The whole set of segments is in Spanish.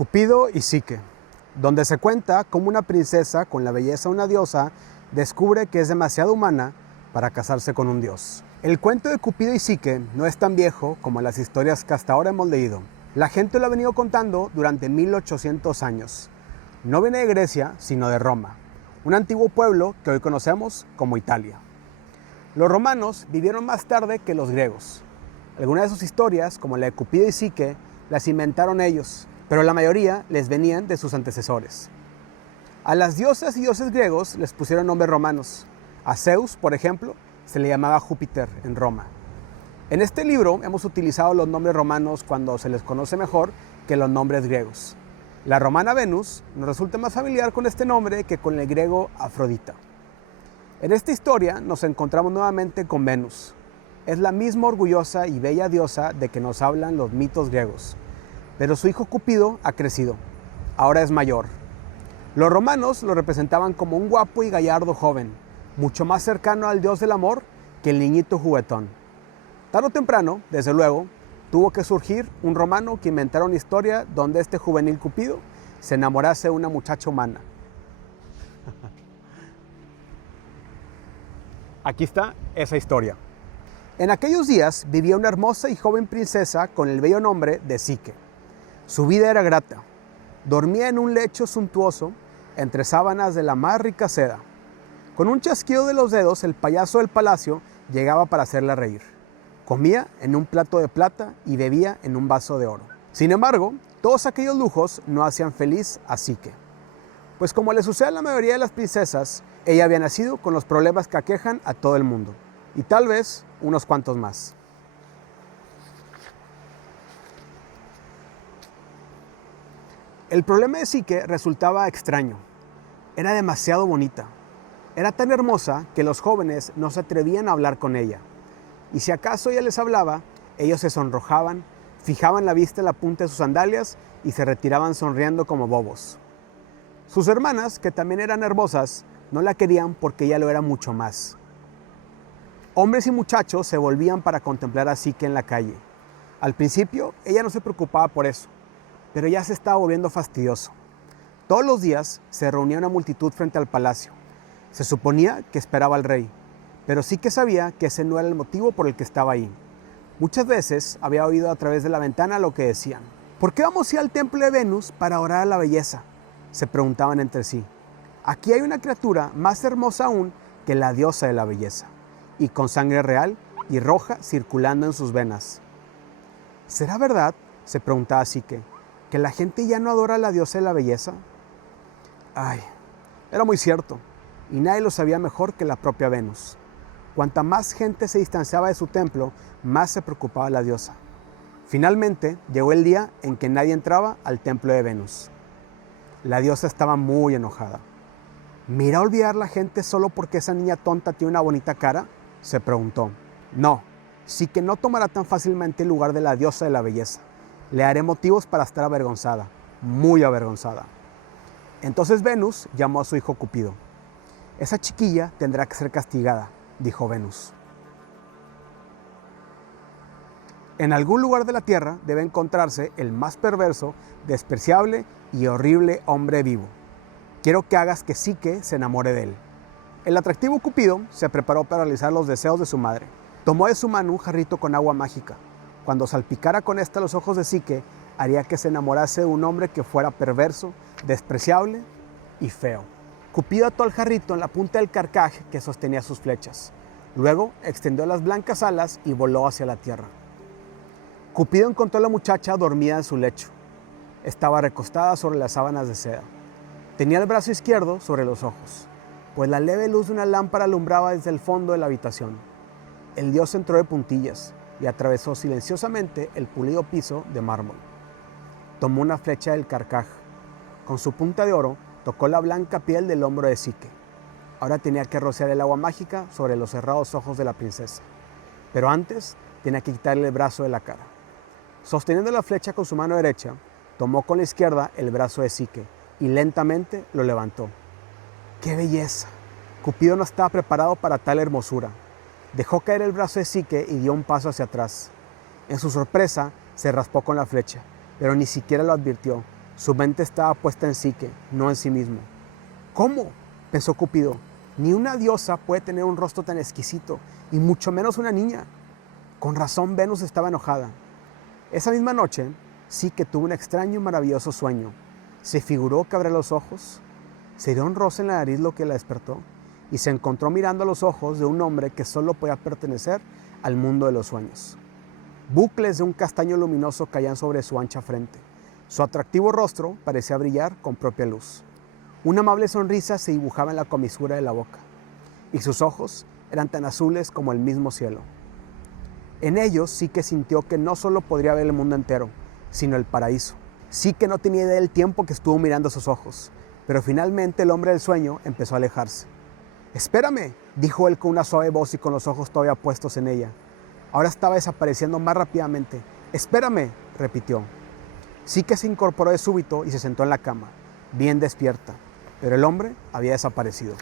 Cupido y Psique, donde se cuenta cómo una princesa con la belleza de una diosa descubre que es demasiado humana para casarse con un dios. El cuento de Cupido y Psique no es tan viejo como las historias que hasta ahora hemos leído. La gente lo ha venido contando durante 1800 años. No viene de Grecia, sino de Roma, un antiguo pueblo que hoy conocemos como Italia. Los romanos vivieron más tarde que los griegos. Algunas de sus historias, como la de Cupido y Psique, las inventaron ellos, pero la mayoría les venían de sus antecesores. A las diosas y dioses griegos les pusieron nombres romanos. A Zeus, por ejemplo, se le llamaba Júpiter en Roma. En este libro hemos utilizado los nombres romanos cuando se les conoce mejor que los nombres griegos. La romana Venus nos resulta más familiar con este nombre que con el griego Afrodita. En esta historia nos encontramos nuevamente con Venus. Es la misma orgullosa y bella diosa de que nos hablan los mitos griegos. Pero su hijo Cupido ha crecido. Ahora es mayor. Los romanos lo representaban como un guapo y gallardo joven, mucho más cercano al dios del amor que el niñito juguetón. Tarde o temprano, desde luego, tuvo que surgir un romano que inventara una historia donde este juvenil Cupido se enamorase de una muchacha humana. Aquí está esa historia. En aquellos días vivía una hermosa y joven princesa con el bello nombre de Psique. Su vida era grata. Dormía en un lecho suntuoso entre sábanas de la más rica seda. Con un chasquido de los dedos, el payaso del palacio llegaba para hacerla reír. Comía en un plato de plata y bebía en un vaso de oro. Sin embargo, todos aquellos lujos no hacían feliz a Psique. Pues como le sucede a la mayoría de las princesas, ella había nacido con los problemas que aquejan a todo el mundo. Y tal vez unos cuantos más. El problema de Psique resultaba extraño. Era demasiado bonita. Era tan hermosa que los jóvenes no se atrevían a hablar con ella. Y si acaso ella les hablaba, ellos se sonrojaban, fijaban la vista en la punta de sus sandalias y se retiraban sonriendo como bobos. Sus hermanas, que también eran hermosas, no la querían porque ella lo era mucho más. Hombres y muchachos se volvían para contemplar a Psique en la calle. Al principio, ella no se preocupaba por eso, pero ya se estaba volviendo fastidioso. Todos los días se reunía una multitud frente al palacio. Se suponía que esperaba al rey, pero Psique sabía que ese no era el motivo por el que estaba ahí. Muchas veces había oído a través de la ventana lo que decían. ¿Por qué vamos a ir al templo de Venus para orar a la belleza?, se preguntaban entre sí. Aquí hay una criatura más hermosa aún que la diosa de la belleza, y con sangre real y roja circulando en sus venas. ¿Será verdad?, se preguntaba Psique, ¿que la gente ya no adora a la diosa de la belleza? Ay, era muy cierto, y nadie lo sabía mejor que la propia Venus. Cuanta más gente se distanciaba de su templo, más se preocupaba la diosa. Finalmente, llegó el día en que nadie entraba al templo de Venus. La diosa estaba muy enojada. ¿Me irá a olvidar la gente solo porque esa niña tonta tiene una bonita cara?, se preguntó. No, Psique no tomará tan fácilmente el lugar de la diosa de la belleza. Le haré motivos para estar avergonzada, muy avergonzada. Entonces Venus llamó a su hijo Cupido. Esa chiquilla tendrá que ser castigada, dijo Venus. En algún lugar de la tierra debe encontrarse el más perverso, despreciable y horrible hombre vivo. Quiero que hagas que Psique se enamore de él. El atractivo Cupido se preparó para realizar los deseos de su madre. Tomó de su mano un jarrito con agua mágica. Cuando salpicara con esta los ojos de Psique, haría que se enamorase de un hombre que fuera perverso, despreciable y feo. Cupido ató el jarrito en la punta del carcaj que sostenía sus flechas. Luego extendió las blancas alas y voló hacia la tierra. Cupido encontró a la muchacha dormida en su lecho. Estaba recostada sobre las sábanas de seda. Tenía el brazo izquierdo sobre los ojos, pues la leve luz de una lámpara alumbraba desde el fondo de la habitación. El dios entró de puntillas y atravesó silenciosamente el pulido piso de mármol. Tomó una flecha del carcaj. Con su punta de oro tocó la blanca piel del hombro de Psique. Ahora tenía que rociar el agua mágica sobre los cerrados ojos de la princesa. Pero antes tenía que quitarle el brazo de la cara. Sosteniendo la flecha con su mano derecha, tomó con la izquierda el brazo de Psique y lentamente lo levantó. ¡Qué belleza! Cupido no estaba preparado para tal hermosura. Dejó caer el brazo de Psique y dio un paso hacia atrás. En su sorpresa, se raspó con la flecha, pero ni siquiera lo advirtió. Su mente estaba puesta en Psique, no en sí mismo. ¿Cómo?, pensó Cupido. Ni una diosa puede tener un rostro tan exquisito, y mucho menos una niña. Con razón Venus estaba enojada. Esa misma noche, Psique tuvo un extraño y maravilloso sueño. Se figuró que abría los ojos, se dio un roce en la nariz lo que la despertó, y se encontró mirando a los ojos de un hombre que solo podía pertenecer al mundo de los sueños. Bucles de un castaño luminoso caían sobre su ancha frente. Su atractivo rostro parecía brillar con propia luz. Una amable sonrisa se dibujaba en la comisura de la boca, y sus ojos eran tan azules como el mismo cielo. En ellos Psique sintió que no solo podría ver el mundo entero, sino el paraíso. Psique no tenía idea del tiempo que estuvo mirando sus ojos, pero finalmente el hombre del sueño empezó a alejarse. «Espérame», dijo él con una suave voz y con los ojos todavía puestos en ella. Ahora estaba desapareciendo más rápidamente. «Espérame», repitió. Psique se incorporó de súbito y se sentó en la cama, bien despierta, pero el hombre había desaparecido.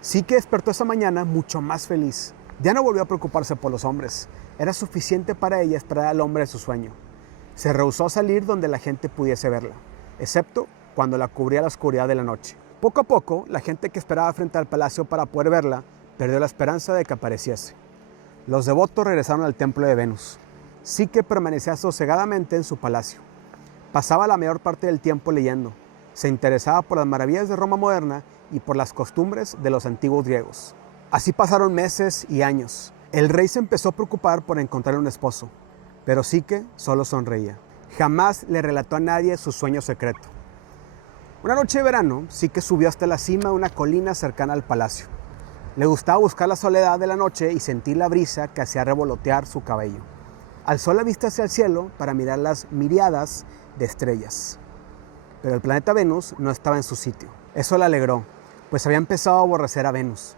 Psique despertó esa mañana mucho más feliz. Ya no volvió a preocuparse por los hombres. Era suficiente para ella esperar al hombre de su sueño. Se rehusó a salir donde la gente pudiese verla, excepto cuando la cubría la oscuridad de la noche. Poco a poco, la gente que esperaba frente al palacio para poder verla perdió la esperanza de que apareciese. Los devotos regresaron al templo de Venus. Psique permanecía sosegadamente en su palacio. Pasaba la mayor parte del tiempo leyendo. Se interesaba por las maravillas de Roma moderna y por las costumbres de los antiguos griegos. Así pasaron meses y años. El rey se empezó a preocupar por encontrar un esposo, pero Psique solo sonreía. Jamás le relató a nadie su sueño secreto. Una noche de verano, Psique subió hasta la cima de una colina cercana al palacio. Le gustaba buscar la soledad de la noche y sentir la brisa que hacía revolotear su cabello. Alzó la vista hacia el cielo para mirar las miríadas de estrellas. Pero el planeta Venus no estaba en su sitio. Eso la alegró, pues había empezado a aborrecer a Venus.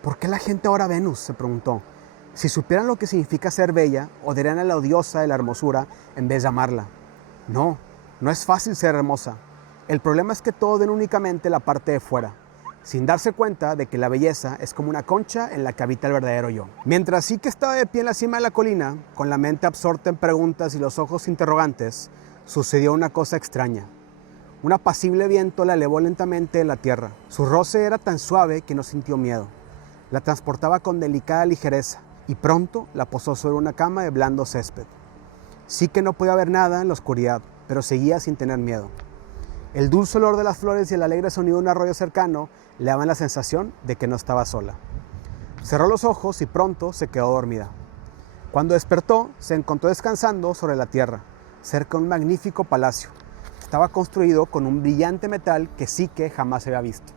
¿Por qué la gente adora a Venus?, se preguntó. Si supieran lo que significa ser bella, odiarían a la odiosa de la hermosura en vez de amarla. No, no es fácil ser hermosa. El problema es que todos ven únicamente la parte de fuera, sin darse cuenta de que la belleza es como una concha en la que habita el verdadero yo. Mientras Psique estaba de pie en la cima de la colina, con la mente absorta en preguntas y los ojos interrogantes, sucedió una cosa extraña. Un apacible viento la elevó lentamente de la tierra. Su roce era tan suave que no sintió miedo. La transportaba con delicada ligereza y pronto la posó sobre una cama de blando césped. Psique no podía ver nada en la oscuridad, pero seguía sin tener miedo. El dulce olor de las flores y el alegre sonido de un arroyo cercano le daban la sensación de que no estaba sola. Cerró los ojos y pronto se quedó dormida. Cuando despertó, se encontró descansando sobre la tierra, cerca de un magnífico palacio. Estaba construido con un brillante metal que Psique jamás había visto.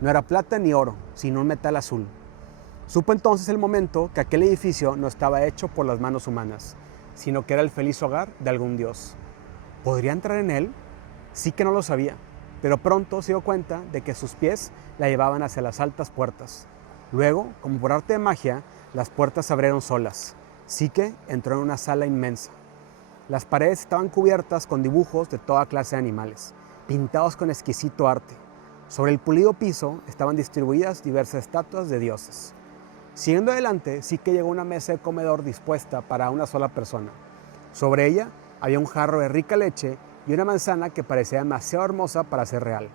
No era plata ni oro, sino un metal azul. Supo entonces el momento que aquel edificio no estaba hecho por las manos humanas, sino que era el feliz hogar de algún dios. ¿Podría entrar en él? Psique no lo sabía, pero pronto se dio cuenta de que sus pies la llevaban hacia las altas puertas. Luego, como por arte de magia, las puertas se abrieron solas. Psique entró en una sala inmensa. Las paredes estaban cubiertas con dibujos de toda clase de animales, pintados con exquisito arte. Sobre el pulido piso estaban distribuidas diversas estatuas de dioses. Siguiendo adelante, Psique llegó a una mesa de comedor dispuesta para una sola persona. Sobre ella había un jarro de rica leche y una manzana que parecía demasiado hermosa para ser real.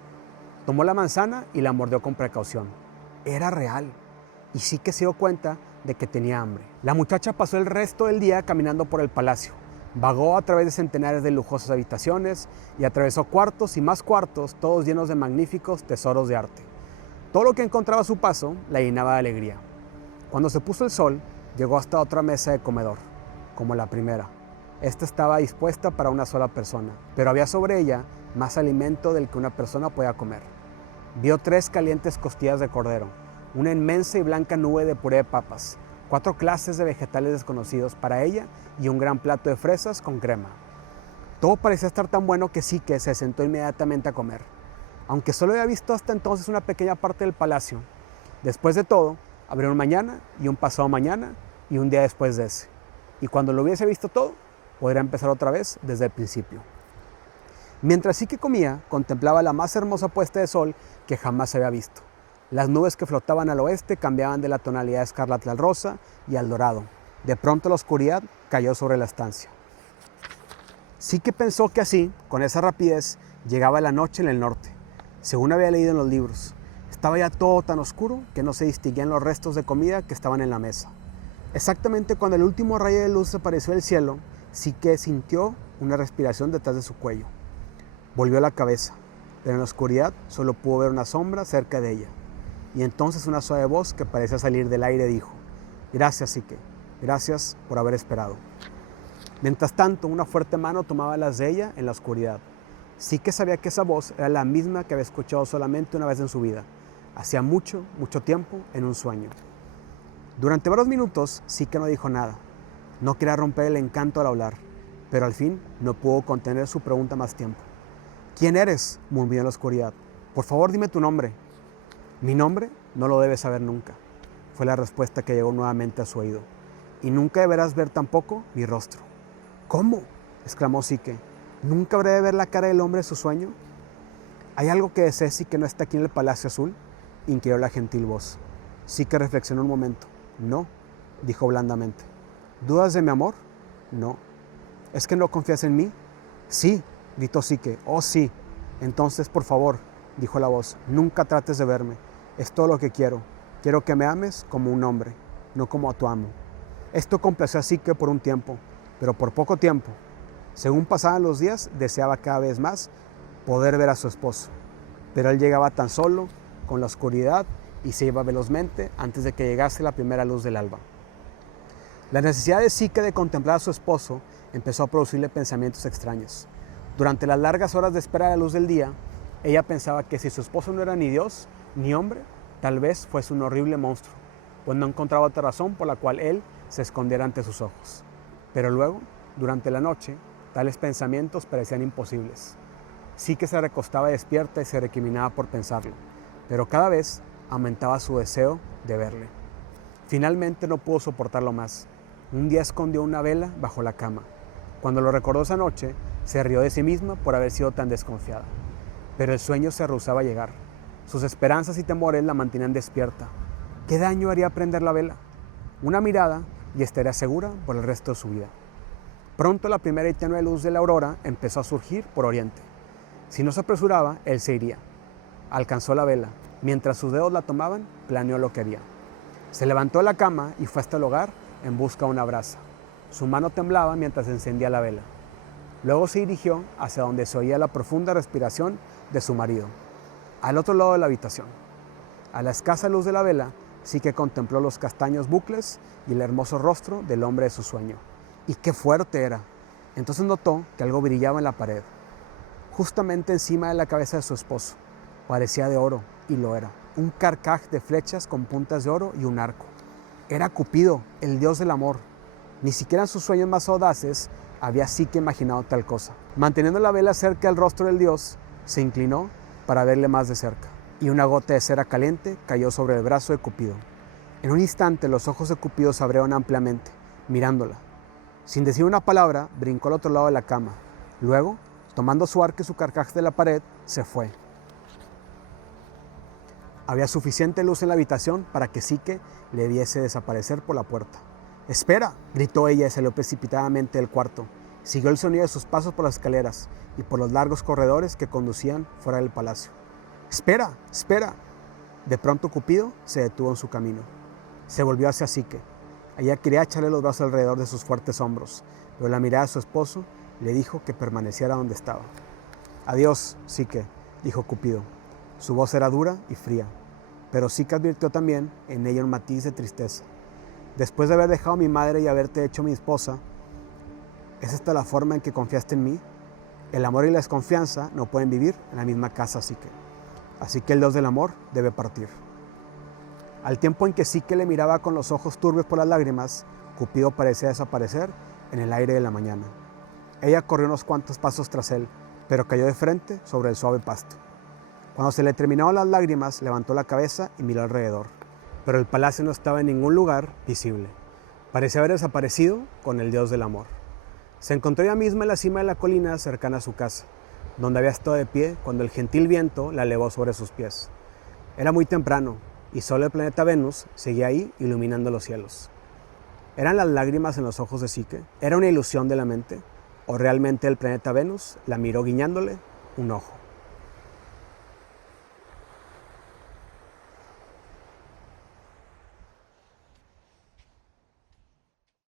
Tomó la manzana y la mordió con precaución. Era real, y Psique se dio cuenta de que tenía hambre. La muchacha pasó el resto del día caminando por el palacio. Vagó a través de centenares de lujosas habitaciones y atravesó cuartos y más cuartos, todos llenos de magníficos tesoros de arte. Todo lo que encontraba a su paso la llenaba de alegría. Cuando se puso el sol, llegó hasta otra mesa de comedor, como la primera. Esta estaba dispuesta para una sola persona, pero había sobre ella más alimento del que una persona podía comer. Vio 3 calientes costillas de cordero, una inmensa y blanca nube de puré de papas, 4 clases de vegetales desconocidos para ella y un gran plato de fresas con crema. Todo parecía estar tan bueno que Psique se sentó inmediatamente a comer. Aunque solo había visto hasta entonces una pequeña parte del palacio, después de todo, habría un mañana y un pasado mañana y un día después de ese. Y cuando lo hubiese visto todo, podría empezar otra vez desde el principio. Mientras Psique comía, contemplaba la más hermosa puesta de sol que jamás se había visto. Las nubes que flotaban al oeste cambiaban de la tonalidad escarlata al rosa y al dorado. De pronto la oscuridad cayó sobre la estancia. Sí que pensó que así, con esa rapidez, llegaba la noche en el norte, según había leído en los libros. Estaba ya todo tan oscuro que no se distinguían los restos de comida que estaban en la mesa. Exactamente cuando el último rayo de luz apareció del cielo, sí que sintió una respiración detrás de su cuello. Volvió la cabeza, pero en la oscuridad solo pudo ver una sombra cerca de ella. Y entonces una suave voz que parecía salir del aire dijo: «Gracias, Psique, gracias por haber esperado». Mientras tanto, una fuerte mano tomaba las de ella en la oscuridad. Psique sabía que esa voz era la misma que había escuchado solamente una vez en su vida, hacía mucho, mucho tiempo, en un sueño. Durante varios minutos, Psique no dijo nada. No quería romper el encanto al hablar, pero al fin no pudo contener su pregunta más tiempo. «¿Quién eres?», murmuró en la oscuridad. «Por favor, dime tu nombre». «Mi nombre no lo debes saber nunca», fue la respuesta que llegó nuevamente a su oído. «Y nunca deberás ver tampoco mi rostro». «¿Cómo?», exclamó Psique. «¿Nunca habré de ver la cara del hombre de su sueño?». «¿Hay algo que desees y que no está aquí en el Palacio Azul?», inquirió la gentil voz. Psique reflexionó un momento. «No», dijo blandamente. «¿Dudas de mi amor?». «No». «¿Es que no confías en mí?». «Sí», gritó Psique. «Oh, sí». «Entonces, por favor», dijo la voz, «nunca trates de verme. Es todo lo que quiero. Quiero que me ames como un hombre, no como a tu amo». Esto complació a Psique por un tiempo, pero por poco tiempo. Según pasaban los días, deseaba cada vez más poder ver a su esposo. Pero él llegaba tan solo, con la oscuridad, y se iba velozmente antes de que llegase la primera luz del alba. La necesidad de Psique de contemplar a su esposo empezó a producirle pensamientos extraños. Durante las largas horas de espera a la luz del día, ella pensaba que si su esposo no era ni Dios ni hombre, tal vez fuese un horrible monstruo, pues no encontraba otra razón por la cual él se escondiera ante sus ojos. Pero luego, durante la noche, tales pensamientos parecían imposibles. Psique se recostaba despierta y se recriminaba por pensarlo, pero cada vez aumentaba su deseo de verle. Finalmente no pudo soportarlo más. Un día escondió una vela bajo la cama. Cuando lo recordó esa noche, se rió de sí misma por haber sido tan desconfiada. Pero el sueño se rehusaba a llegar. Sus esperanzas y temores la mantenían despierta. ¿Qué daño haría prender la vela? Una mirada y estaría segura por el resto de su vida. Pronto la primera y tenue luz de la aurora empezó a surgir por oriente. Si no se apresuraba, él se iría. Alcanzó la vela. Mientras sus dedos la tomaban, planeó lo que haría. Se levantó de la cama y fue hasta el hogar en busca de una brasa. Su mano temblaba mientras encendía la vela. Luego se dirigió hacia donde se oía la profunda respiración de su marido, al otro lado de la habitación. A la escasa luz de la vela, Psique contempló los castaños bucles y el hermoso rostro del hombre de su sueño. ¡Y qué fuerte era! Entonces notó que algo brillaba en la pared, justamente encima de la cabeza de su esposo. Parecía de oro, y lo era. Un carcaj de flechas con puntas de oro y un arco. Era Cupido, el dios del amor. Ni siquiera en sus sueños más audaces había Psique imaginado tal cosa. Manteniendo la vela cerca del rostro del dios, se inclinó para verle más de cerca, y una gota de cera caliente cayó sobre el brazo de Cupido. En un instante los ojos de Cupido se abrieron ampliamente, mirándola. Sin decir una palabra, brincó al otro lado de la cama. Luego, tomando su arco y su carcaj de la pared, se fue. Había suficiente luz en la habitación para que Psique le viese desaparecer por la puerta. «¡Espera!», gritó ella y salió precipitadamente del cuarto. Siguió el sonido de sus pasos por las escaleras y por los largos corredores que conducían fuera del palacio. «¡Espera! ¡Espera!». De pronto Cupido se detuvo en su camino. Se volvió hacia Psique. Ella quería echarle los brazos alrededor de sus fuertes hombros, pero la mirada de su esposo le dijo que permaneciera donde estaba. «Adiós, Psique», dijo Cupido. Su voz era dura y fría, pero Psique advirtió también en ella un matiz de tristeza. «Después de haber dejado a mi madre y haberte hecho mi esposa, ¿es esta la forma en que confiaste en mí? El amor y la desconfianza no pueden vivir en la misma casa, Psique. Así que el dios del amor debe partir». Al tiempo en que Psique le miraba con los ojos turbios por las lágrimas, Cupido parecía desaparecer en el aire de la mañana. Ella corrió unos cuantos pasos tras él, pero cayó de frente sobre el suave pasto. Cuando se le terminaron las lágrimas, levantó la cabeza y miró alrededor. Pero el palacio no estaba en ningún lugar visible. Parecía haber desaparecido con el dios del amor. Se encontró ella misma en la cima de la colina cercana a su casa, donde había estado de pie cuando el gentil viento la elevó sobre sus pies. Era muy temprano, y solo el planeta Venus seguía ahí iluminando los cielos. ¿Eran las lágrimas en los ojos de Psique? ¿Era una ilusión de la mente? ¿O realmente el planeta Venus la miró guiñándole un ojo?